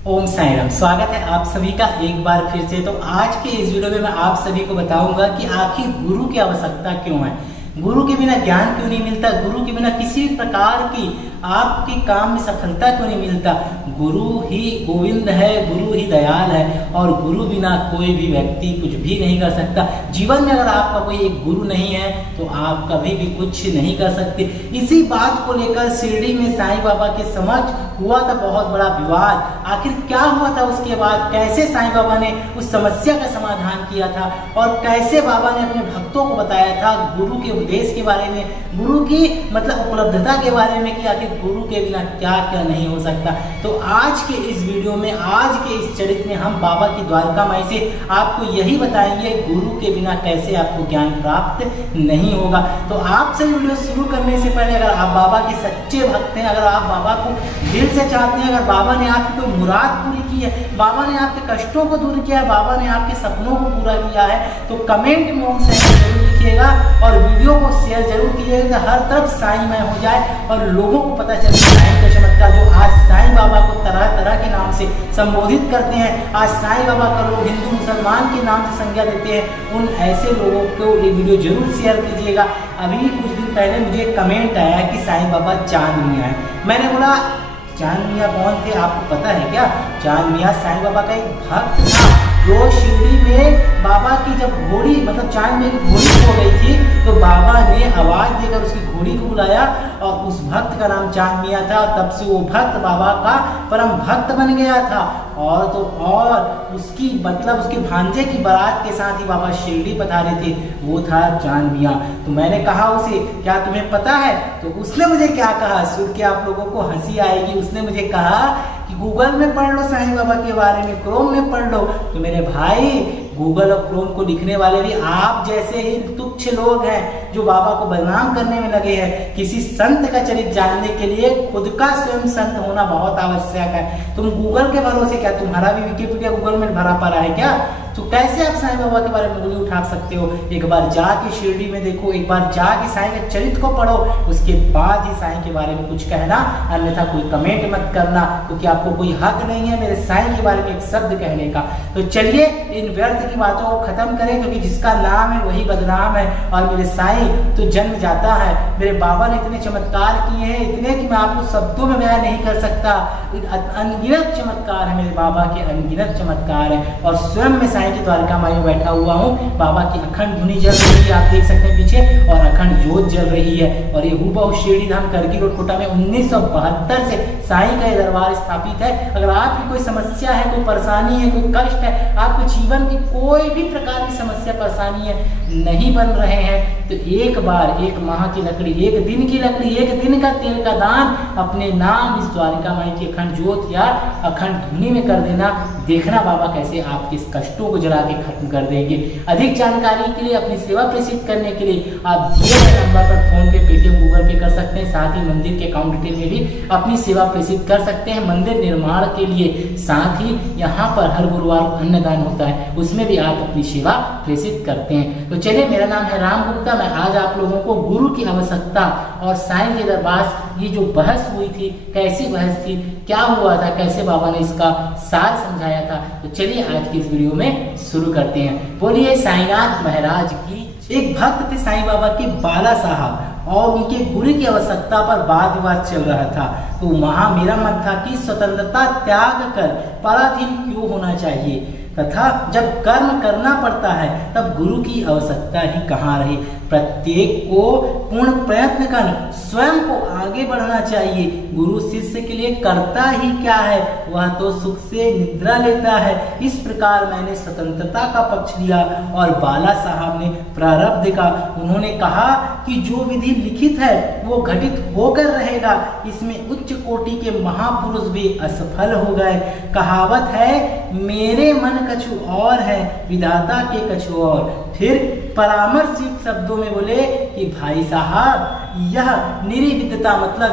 ओम साईं राम। स्वागत है आप सभी का एक बार फिर से। तो आज के इस वीडियो में मैं आप सभी को बताऊंगा कि आखिर गुरु की आवश्यकता क्यों है, गुरु के बिना ज्ञान क्यों नहीं मिलता, गुरु के बिना किसी भी प्रकार की आपके काम में सफलता क्यों नहीं मिलता। गुरु ही गोविंद है, गुरु ही दयाल है और गुरु बिना कोई भी व्यक्ति कुछ भी नहीं कर सकता। जीवन में अगर आपका कोई एक गुरु नहीं है तो आप कभी भी कुछ नहीं कर सकते। इसी बात को लेकर शिरडी में साईं बाबा के समक्ष हुआ था बहुत बड़ा विवाद। आखिर क्या हुआ था, उसके बाद कैसे साईं बाबा ने उस समस्या का समाधान किया था और कैसे बाबा ने अपने भक्तों को बताया था गुरु के उपदेश के बारे में, गुरु की उपलब्धता के बारे में कि आखिर गुरु के बिना क्या क्या नहीं हो सकता। तो आज के इस वीडियो में, आज के इस चरित्र में हम बाबा की द्वारका माई से आपको यही बताएंगे गुरु के बिना कैसे आपको ज्ञान प्राप्त नहीं होगा। तो आपसे वीडियो शुरू करने से पहले अगर आप बाबा के सच्चे भक्त हैं, अगर आप बाबा को दिल से चाहते हैं, अगर बाबा ने आपकी कोई मुराद पूरी की है, बाबा ने आपके कष्टों को दूर किया है, बाबा ने आपके सपनों को पूरा किया है, तो कमेंट में ओम साईं जरूर लिखिएगा और वीडियो को शेयर जरूर कीजिएगा। हर तरफ साईंमय हो जाए और लोगों को पता चले साईं का चमत्कार। जो आज साईं बाबा को तरह तरह के नाम से संबोधित करते हैं, आज साईं बाबा का लोग हिंदू मुसलमान के नाम से संज्ञा देते हैं, उन ऐसे लोगों को ये वीडियो जरूर शेयर कीजिएगा। अभी कुछ दिन पहले मुझे कमेंट आया कि साईं बाबा चांद मियां है। मैंने बोला चांद मियां कौन थे, आपको पता है क्या? चांद मियां साईं बाबा का एक भक्त था जो शिरडी में बाबा की जब घोड़ी चांद में घोड़ी हो गई थी तो बाबा ने आवाज देकर उसकी घोड़ी को बुलाया और उस भक्त का नाम चांद मियां था। और तब से वो भक्त बाबा का परम भक्त बन गया था। और तो और उसकी उसके भांजे की बारात के साथ ही बाबा शिरडी पधारे थे, वो था चांद मियां। तो मैंने कहा उसे, क्या तुम्हें पता है? तो उसने मुझे क्या कहा, सुन के आप लोगों को हंसी आएगी। उसने मुझे कहा कि गूगल में पढ़ लो साईं बाबा के बारे में, क्रोम में पढ़ लो। तो मेरे भाई, गूगल और क्रोम को लिखने वाले भी आप जैसे ही तुच्छ लोग हैं जो बाबा को बदनाम करने में लगे हैं। किसी संत का चरित्र जानने के लिए खुद का स्वयं संत होना बहुत आवश्यक है। तुम गूगल के भरोसे, क्या तुम्हारा भी विकिपीडिया गूगल में भरा पड़ा है क्या? तो कैसे आप साईं बाबा के बारे में उंगली उठा सकते हो? एक बार जाके शिरडी में देखो, एक बार जाके साईं के चरित्र को पढ़ो, उसके बाद ही साईं के बारे में कुछ कहना, अन्यथा कोई कमेंट मत करना, क्योंकि आपको कोई हक नहीं है मेरे साईं के बारे में एक शब्द कहने का। तो चलिए इन व्यर्थ की बातों को खत्म करें, क्योंकि जिसका नाम है वही बदनाम है। और मेरे साईं तो जन्म जाता है। मेरे बाबा ने इतने चमत्कार किए हैं, इतने कि मैं आपको शब्दों में बयान नहीं कर सकता। अनगिनत चमत्कार है मेरे बाबा के, अनगिनत चमत्कार है। और स्वयं में साईं की द्वारका माई में बैठा हुआ हूँ। बाबा की अखंड धुनी जल रही है, आप देख सकते हैं पीछे, और अखंड ज्योत जल रही है। और ये हूबहू शिरडी धाम करगी रोड कोटा में 1972 से साईं का दरबार स्थापित है। अगर आपकी कोई समस्या है, कोई परेशानी है, कोई कष्ट है, आपके जीवन की कोई भी प्रकार की समस्या परेशानी है, नहीं बन रहे हैं, तो एक बार, एक माह की लकड़ी, एक दिन की लकड़ी, एक दिन का तेल का दान अपने नाम इस द्वारका माई की अखंड ज्योत या अखंड धुनी में कर देना। देखना बाबा कैसे आपके इस कष्टों को जला के खत्म कर देंगे। अधिक जानकारी के लिए, अपनी सेवा प्रेषित करने के लिए आप दिए गए नंबर पर फोन पे, पेटीएम, गूगल पे कर सकते हैं। साथ ही मंदिर के अकाउंट डिटेल में भी अपनी सेवा प्रेषित कर सकते हैं। मंदिर निर्माण के लिए, साथ ही यहाँ पर हर गुरुवार को अन्नदान होता है, उसमें भी आप अपनी सेवा प्रेषित करते हैं। तो चलिए, मेरा नाम है राम गुप्ता। मैं आज आप लोगों को गुरु की आवश्यकता और साईं के दरबार, ये जो बहस हुई थी, कैसी बहस थी, क्या हुआ था, कैसे बाबा ने इसका सार समझाया था, तो चलिए आज की इस वीडियो में शुरू करते हैं। बोलिए साईनाथ महाराज की। एक भक्त थे साईं बाबा के बाला साहब और उनके गुरु की आवश्यकता पर वाद विवाद चल रहा था। तो वहां मेरा मत था कि स्वतंत्रता त्याग कर पराधीन क्यों होना चाहिए, तथा जब कर्म करना पड़ता है तब गुरु की आवश्यकता ही कहाँ रही। प्रत्येक को पूर्ण प्रयत्न कर स्वयं को आगे बढ़ना चाहिए। गुरु शिष्य के लिए करता ही क्या है, वह तो सुख से निद्रा लेता है। इस प्रकार मैंने स्वतंत्रता का पक्ष लिया और बाला साहब ने प्रारब्ध का। उन्होंने कहा कि जो विधि लिखित है वो घटित होकर रहेगा। इसमें उच्च कोटि के महापुरुष भी असफल हो गए। कहावत है, मेरे मन कछु और है, विधाता के कछु और। फिर परामर्शित शब्दों में बोले कि भाई साहब, यह निर्विद्यता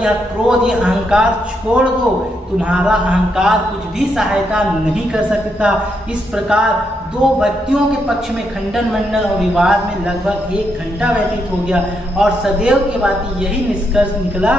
यह क्रोध, यह अहंकार छोड़ दो। तुम्हारा अहंकार कुछ भी सहायता नहीं कर सकता। इस प्रकार दो व्यक्तियों के पक्ष में खंडन मंडन और विवाद में लगभग 1 घंटा व्यतीत हो गया और सदैव के बाद यही निष्कर्ष निकला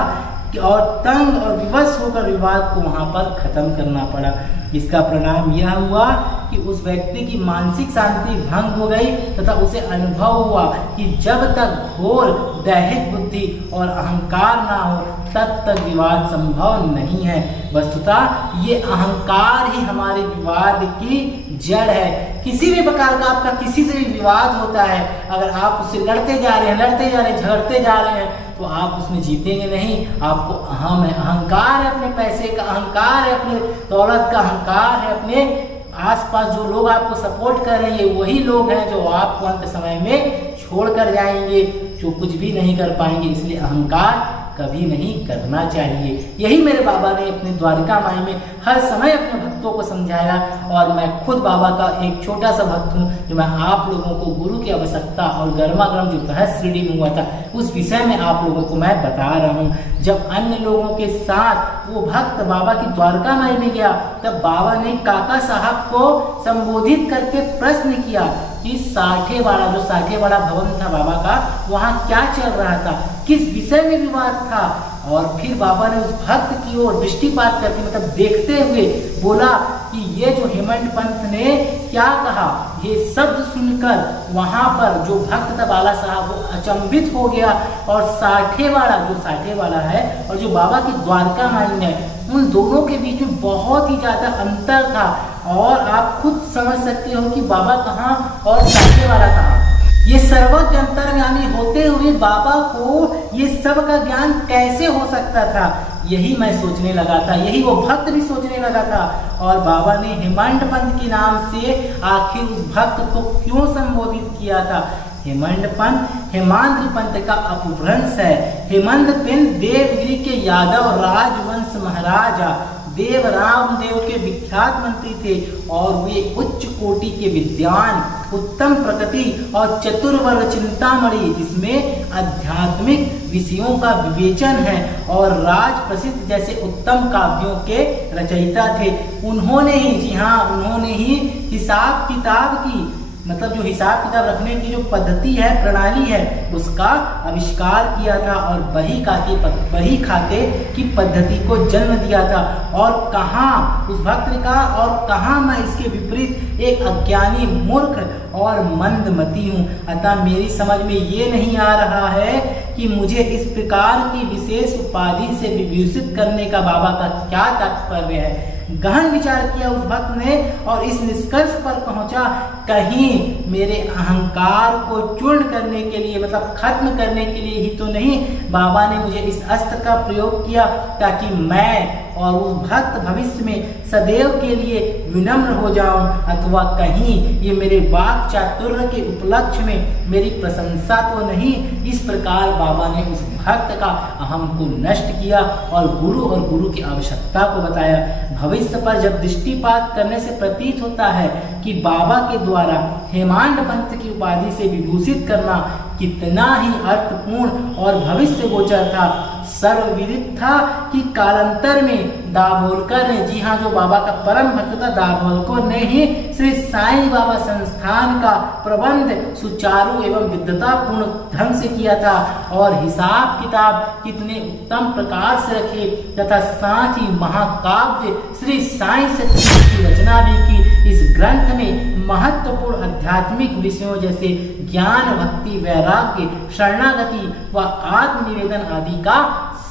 और तंग और विवश होकर विवाद को वहां पर खत्म करना पड़ा। इसका परिणाम यह हुआ कि उस व्यक्ति की मानसिक शांति भंग हो गई तथा उसे अनुभव हुआ कि जब तक घोर दैहिक बुद्धि और अहंकार ना हो तब तक विवाद संभव नहीं है। वस्तुतः ये अहंकार ही हमारे विवाद की जड़ है। किसी भी प्रकार का आपका किसी से भी विवाद होता है, अगर आप उससे लड़ते जा रहे हैं, झगड़ते जा रहे हैं, तो आप उसमें जीतेंगे नहीं। आपको अहम है, अहंकार है, अपने पैसे का अहंकार है, अपने दौलत का अहंकार है, अपने आसपास जो लोग आपको सपोर्ट कर रहे हैं वही लोग हैं जो आपको अंत समय में छोड़ कर जाएंगे, जो कुछ भी नहीं कर पाएंगे। इसलिए अहंकार कभी नहीं करना चाहिए। यही मेरे बाबा ने अपने द्वारिका माई में हर समय अपने भक्तों को समझाया, और मैं खुद बाबा का एक छोटा सा भक्त हूँ जो मैं आप लोगों को गुरु की आवश्यकता और गर्मा गर्म जो बहस शिरडी में हुआ था उस विषय में आप लोगों को मैं बता रहा हूँ। जब अन्य लोगों के साथ वो भक्त बाबा की द्वारका माई में गया तब बाबा ने काका साहब को संबोधित करके प्रश्न किया कि साठेवाड़ा, जो साठेवाड़ा भवन था बाबा का, वहाँ क्या चल रहा था, किस विषय में विवाद था। और फिर बाबा ने उस भक्त की ओर दृष्टिपात करके मतलब देखते हुए बोला कि ये जो हेमंत पंत ने क्या कहा, ये शब्द सुनकर वहां पर जो भक्त था बाला साहब वो अचंभित हो गया। और साठेवाड़ा, जो साठेवाड़ा है और जो बाबा की द्वारका माई है, उन दोनों के बीच में बहुत ही ज्यादा अंतर था। और आप खुद समझ सकते हो कि बाबा कहाँ और साठेवाड़ा कहाँ। ये सर्वज्ञ अंतर्यामी होते हुए बाबा को ये सब का ज्ञान कैसे हो सकता था, यही मैं सोचने लगा था, यही वो भक्त भी सोचने लगा था। और बाबा ने हेमंत पंत के नाम से आखिर उस भक्त को क्यों संबोधित किया था। हेमंत पंत हेमाद्रि पंत का अपभ्रंश है। हेमंत पंत देवगिरी के यादव राजवंश महाराजा देवराम देव के विख्यात मंत्री थे, और वे उच्च कोटि के विद्वान, उत्तम प्रकृति और चतुर्वर्ग चिंतामणि, जिसमें आध्यात्मिक विषयों का विवेचन है, और राज प्रसिद्ध जैसे उत्तम काव्यों के रचयिता थे। उन्होंने ही, जी हाँ, उन्होंने ही हिसाब किताब की मतलब जो हिसाब किताब रखने की जो पद्धति है, प्रणाली है, उसका आविष्कार किया था और बही खाते की पद्धति को जन्म दिया था। और कहाँ उस भक्त ने कहा, और कहाँ मैं इसके विपरीत एक अज्ञानी मूर्ख और मंदमती हूँ। अतः मेरी समझ में ये नहीं आ रहा है कि मुझे इस प्रकार की विशेष उपाधि से विभूषित करने का बाबा का क्या तात्पर्य है। गहन विचार किया उस भक्त ने और इस निष्कर्ष पर पहुंचा, कहीं मेरे अहंकार को चूर्ण करने के लिए मतलब खत्म करने के लिए ही तो नहीं बाबा ने मुझे इस अस्त्र का प्रयोग किया, ताकि मैं और उस भक्त भविष्य में सदैव के लिए विनम्र हो जाऊं, अथवा कहीं ये मेरे वाक चातुर्य के उपलक्ष्य में मेरी प्रशंसा तो नहीं। इस प्रकार बाबा ने उस भक्त का अहम को नष्ट किया और गुरु की आवश्यकता को बताया। भविष्य पर जब दृष्टिपात करने से प्रतीत होता है कि बाबा के द्वारा हेमंत पंत की उपाधि से विभूषित करना कितना ही अर्थपूर्ण और भविष्य गोचर था। सर्वविदित था कि कालांतर में दाभोलकर ने, जी हाँ, जो बाबा का परम भक्त था, दाभोलकर ने ही श्री साईं बाबा संस्थान का प्रबंध सुचारू एवं विद्वतापूर्ण ढंग से किया था, और हिसाब किताब कितने उत्तम प्रकार से रखे, तथा साथ ही महाकाव्य श्री साईं सच्ची की रचना भी की। इस ग्रंथ में महत्वपूर्ण आध्यात्मिक विषयों जैसे ज्ञान, भक्ति, वैराग्य, शरणागति व आत्मनिवेदन आदि का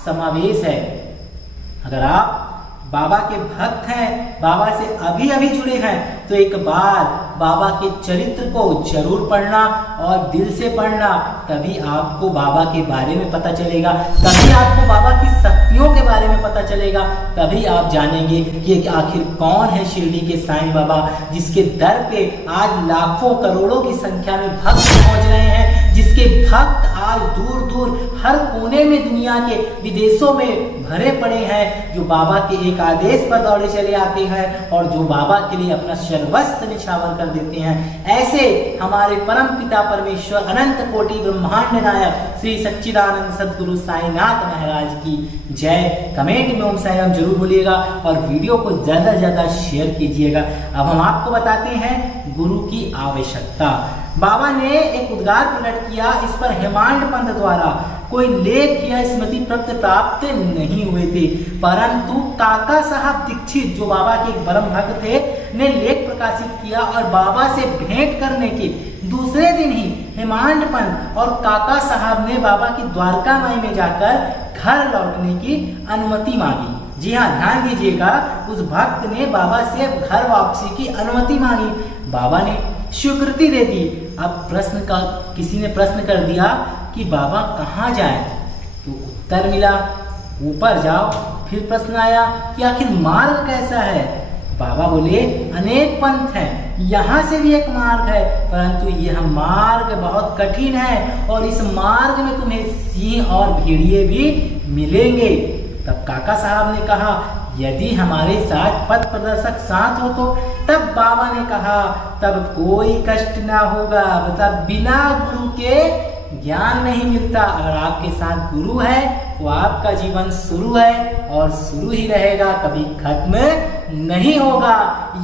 समावेश है। अगर आप बाबा के भक्त हैं, बाबा से अभी अभी जुड़े हैं, तो एक बार बाबा के चरित्र को जरूर पढ़ना और दिल से पढ़ना, तभी आपको बाबा के बारे में पता चलेगा, तभी आपको बाबा की शक्तियों के बारे में पता चलेगा, तभी आप जानेंगे कि आखिर कौन है शिरडी के साईं बाबा, जिसके दर पे आज लाखों करोड़ों की संख्या में भक्त पहुंच रहे हैं, जिसके भक्त आज दूर दूर हर कोने में दुनिया के विदेशों में भरे पड़े हैं, जो बाबा के एक आदेश पर दौड़े चले आते हैं और जो बाबा के लिए अपना सर्वस्व निछावर कर देते हैं। ऐसे हमारे परम पिता परमेश्वर अनंत कोटि ब्रह्मांड नायक श्री सच्चिदानंद सद्गुरु साईनाथ महाराज की जय। कमेंट में ओम साईं राम जरूर बोलिएगा और वीडियो को ज्यादा से ज्यादा शेयर कीजिएगा। अब हम आपको बताते हैं गुरु की आवश्यकता। बाबा ने एक उद्गार प्रकट किया या इस पर हेमांड पंत द्वारा कोई लेख या स्मृति प्राप्त नहीं हुए थे, परंतु काका साहब दीक्षित जो बाबा के एक परम भक्त थे ने लेख प्रकाशित किया और बाबा से भेंट करने के दूसरे दिन ही हेमांड पंत और काका साहब ने बाबा की द्वारका माई में जाकर घर लौटने की अनुमति मांगी। जी हाँ, ध्यान दीजिएगा, उस भक्त ने बाबा से घर वापसी की अनुमति मांगी, बाबा ने स्वीकृति दे दी। अब किसी ने प्रश्न कर दिया कि बाबा कहाँ जाए, तो उत्तर मिला ऊपर जाओ। फिर प्रश्न आया कि आखिर मार्ग कैसा है, बाबा बोले अनेक पंथ हैं, यहाँ से भी एक मार्ग है, परंतु यह मार्ग बहुत कठिन है और इस मार्ग में तुम्हें सिंह और भेड़िए भी मिलेंगे। तब काका साहब ने कहा यदि हमारे साथ पथ प्रदर्शक साथ हो तो, तब बाबा ने कहा तब कोई कष्ट ना होगा, मतलब बिना गुरु के ज्ञान नहीं मिलता। अगर आपके साथ गुरु है तो आपका जीवन शुरू है और शुरू ही रहेगा, कभी खत्म नहीं होगा।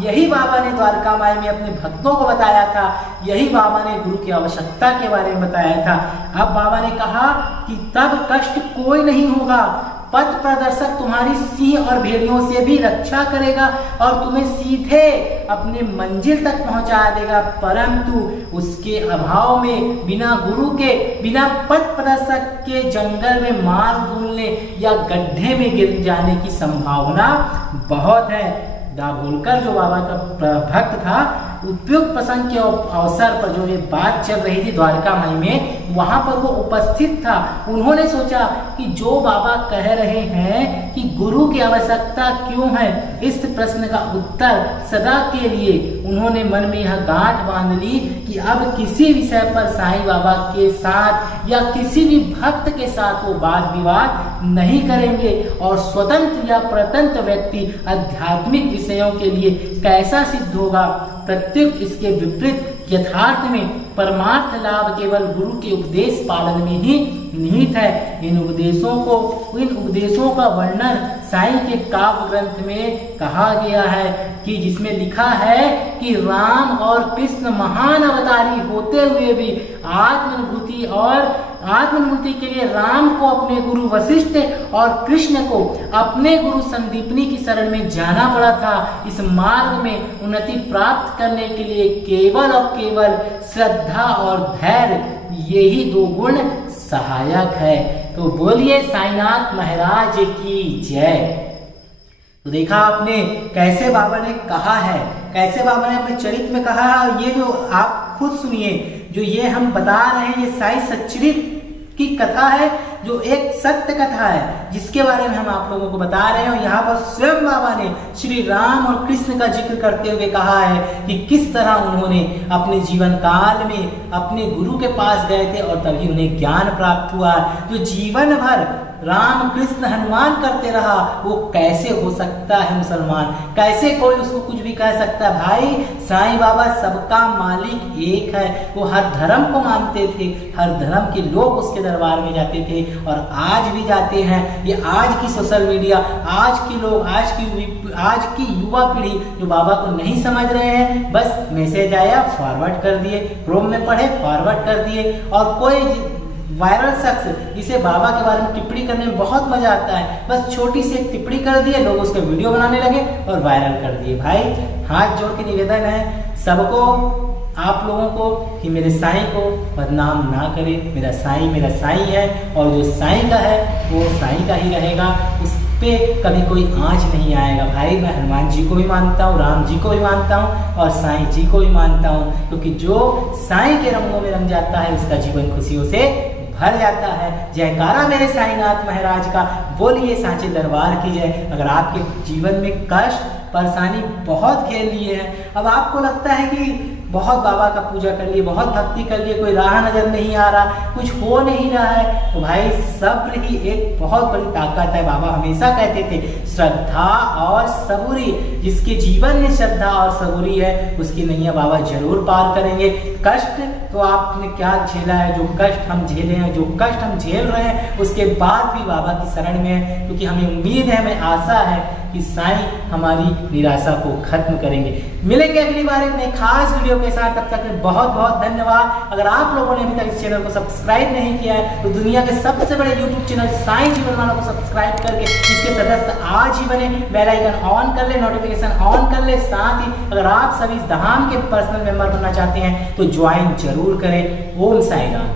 यही बाबा ने द्वारका माई में अपने भक्तों को बताया था, यही बाबा ने गुरु की आवश्यकता के बारे में बताया था। अब बाबा ने कहा कि तब कष्ट कोई नहीं होगा, पथ प्रदर्शक तुम्हारी सिंह और भेड़ियों से भी रक्षा करेगा और तुम्हें सीधे अपने मंजिल तक पहुंचा देगा, परंतु उसके अभाव में बिना गुरु के, बिना पथ प्रदर्शक के जंगल में मार्ग भूलने या गड्ढे में गिर जाने की संभावना बहुत है। दाभोलकर जो बाबा का भक्त था, उपयुक्त प्रसंग के अवसर पर जो ये बात चल रही थी द्वारका माई में, वहां पर वो उपस्थित था। उन्होंने सोचा कि जो बाबा कह रहे हैं कि गुरु की आवश्यकता क्यों है, इस प्रश्न का उत्तर सदा के लिए उन्होंने मन में यह गांठ बांध ली कि अब किसी विषय पर साईं बाबा के साथ या किसी भी भक्त के साथ वो वाद विवाद नहीं करेंगे और स्वतंत्र या परतंत्र व्यक्ति आध्यात्मिक विषयों के लिए कैसा सिद्ध होगा। प्रत्युत इसके विपरीत यथार्थ में परमार्थ लाभ केवल गुरु के उपदेश पालन में ही निहित है। इन उपदेशों का वर्णन साईं के काव्य ग्रंथ में कहा गया है कि जिसमें लिखा है कि राम और कृष्ण महान अवतारी होते हुए भी आत्मानुभूति के लिए राम को अपने गुरु वशिष्ठ और कृष्ण को अपने गुरु संदीपनी की शरण में जाना पड़ा था। इस मार्ग में उन्नति प्राप्त करने के लिए केवल और केवल श्रद्धा और धैर्य, यही दो गुण सहायक है। तो बोलिए साईनाथ महाराज की जय। तो देखा आपने कैसे बाबा ने कहा है, कैसे बाबा ने अपने चरित्र में कहा है। और ये जो आप खुद सुनिए, जो ये हम बता रहे हैं, ये साईं सच्चरित्र की कथा है, जो एक सत्य कथा है जिसके बारे में हम आप लोगों को बता रहे हैं। और यहाँ पर स्वयं बाबा ने श्री राम और कृष्ण का जिक्र करते हुए कहा है कि किस तरह उन्होंने अपने जीवन काल में अपने गुरु के पास गए थे और तभी उन्हें ज्ञान प्राप्त हुआ। जो जीवन भर राम कृष्ण हनुमान करते रहा, वो कैसे हो सकता है मुसलमान, कैसे कोई उसको कुछ भी कह सकता है। भाई साईं बाबा सबका मालिक एक है, वो हर धर्म को मानते थे, हर धर्म के लोग उसके दरबार में जाते थे और आज भी जाते हैं। ये आज की सोशल मीडिया, आज के लोग, आज की युवा पीढ़ी जो बाबा को नहीं समझ रहे हैं, बस मैसेज आया फॉरवर्ड कर दिए, क्रोम में पढ़े फॉरवर्ड कर दिए। और कोई वायरल शख्स जिसे बाबा के बारे में टिप्पणी करने में बहुत मजा आता है, बस छोटी सी एक टिप्पणी कर दिए, लोग उसका वीडियो बनाने लगे और वायरल कर दिए। भाई हाथ जोड़ के निवेदन है सबको, आप लोगों को, कि मेरे साईं को बदनाम ना करें। मेरा साईं है और जो साईं का है वो साईं का ही रहेगा, उस पे कभी कोई आंच नहीं आएगा। भाई मैं हनुमान जी को भी मानता हूँ, राम जी को भी मानता हूँ और साईं जी को भी मानता हूँ, क्योंकि जो साईं के रंगों में रंग जाता है उसका जीवन खुशियों से भर जाता है। जयकारा मेरे साईनाथ महाराज का, बोलिए सांचे दरबार की जय। अगर आपके जीवन में कष्ट परेशानी बहुत घेर लिए है, अब आपको लगता है कि बहुत बाबा का पूजा कर लिए, बहुत भक्ति कर लिए, कोई राह नजर नहीं आ रहा, कुछ हो नहीं रहा है, तो भाई सब्र ही एक बहुत बड़ी ताकत है। बाबा हमेशा कहते थे श्रद्धा और सबूरी, जिसके जीवन में श्रद्धा और सबूरी है उसकी नैया बाबा जरूर पार करेंगे। कष्ट तो आपने क्या झेला है, जो कष्ट हम झेले हैं, जो कष्ट हम झेल रहे हैं, उसके बाद भी बाबा की शरण में है, क्योंकि हमें उम्मीद है, हमें आशा है कि कि साईं हमारी निराशा को खत्म करेंगे। मिलेंगे अगली बार एक नई खास वीडियो के साथ, तब तक बहुत बहुत धन्यवाद। अगर आप लोगों ने अभी तक इस चैनल को सब्सक्राइब नहीं किया है तो दुनिया के सबसे बड़े यूट्यूब चैनल साईं जीवन माला को सब्सक्राइब करके इसके सदस्य आज ही बने, बेल आइकन ऑन कर ले, नोटिफिकेशन ऑन कर ले। साथ ही अगर आप सभी धाम के पर्सनल मेंबर बनना चाहते हैं तो ज्वाइन जरूर करें। ओम साईं राम।